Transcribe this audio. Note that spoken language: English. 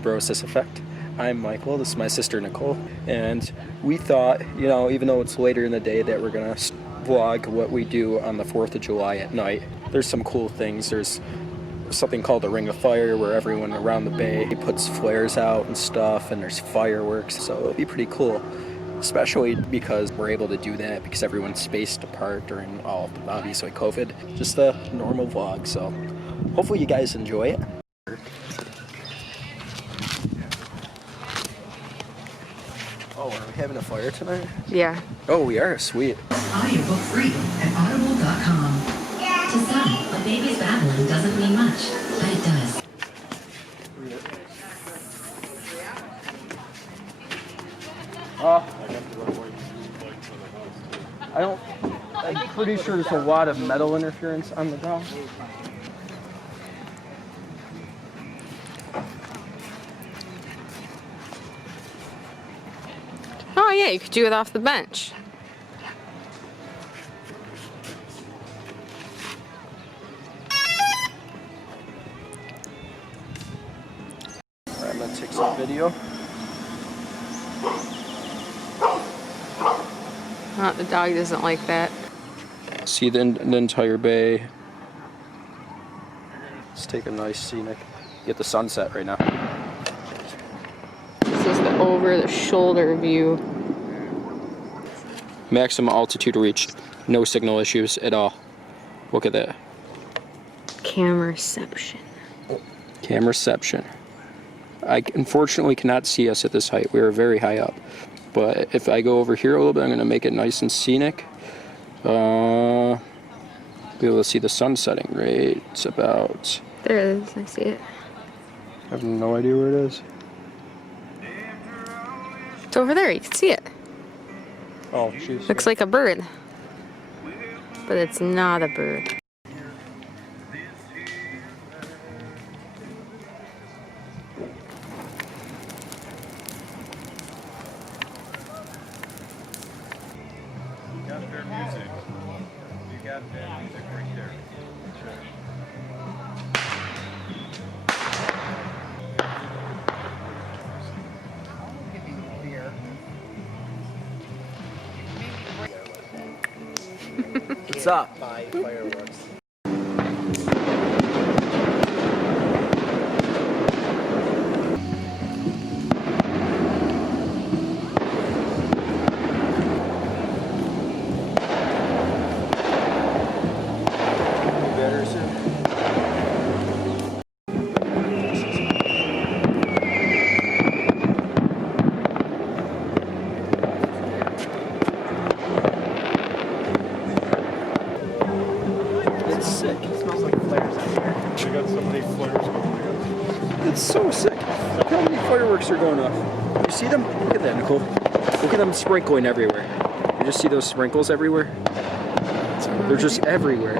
the BroSis Effect. I'm Michael, this is my sister Nicole, and we thought, you know, even though it's later in the day, that we're gonna vlog what we do on the 4th of July at night. There's some cool things. There's something called the Ring of Fire where everyone around the bay puts flares out and stuff, and there's fireworks, so it'll be pretty cool. Especially because we're able to do that because everyone's spaced apart during obviously COVID. Just a normal vlog, so hopefully you guys enjoy it. Oh, are we having a fire tonight? Yeah. Oh, we are? Sweet. Audiobook free at audible.com. To some, a baby's babbling doesn't mean much, but it does. I'm pretty sure there's a lot of metal interference on the ground. Oh yeah, you could do it off the bench. Alright, I'm gonna take some video. Oh, the dog doesn't like that. See the entire bay. Let's take a nice scenic. Get the sunset right now. This is the over-the-shoulder view. Maximum altitude reached. No signal issues at all. Look at that. Camera reception. Camera reception. I unfortunately cannot see us at this height. We are very high up. But if I go over here a little bit, I'm going to make it nice and scenic. Be able to see the sun setting right. It's about... There it is, I see it. I have no idea where it is. It's over there, you can see it. Oh, jeez. Looks like a bird. But it's not a bird. You got their music. You got their music right there. What's up? Fireworks. Better soon. It's sick. It smells like flares out here. We got so many flares going. It's so sick. Look how many fireworks are going off. You see them? Look at that, Nicole. Look at them sprinkling everywhere. You just see those sprinkles everywhere? They're just everywhere.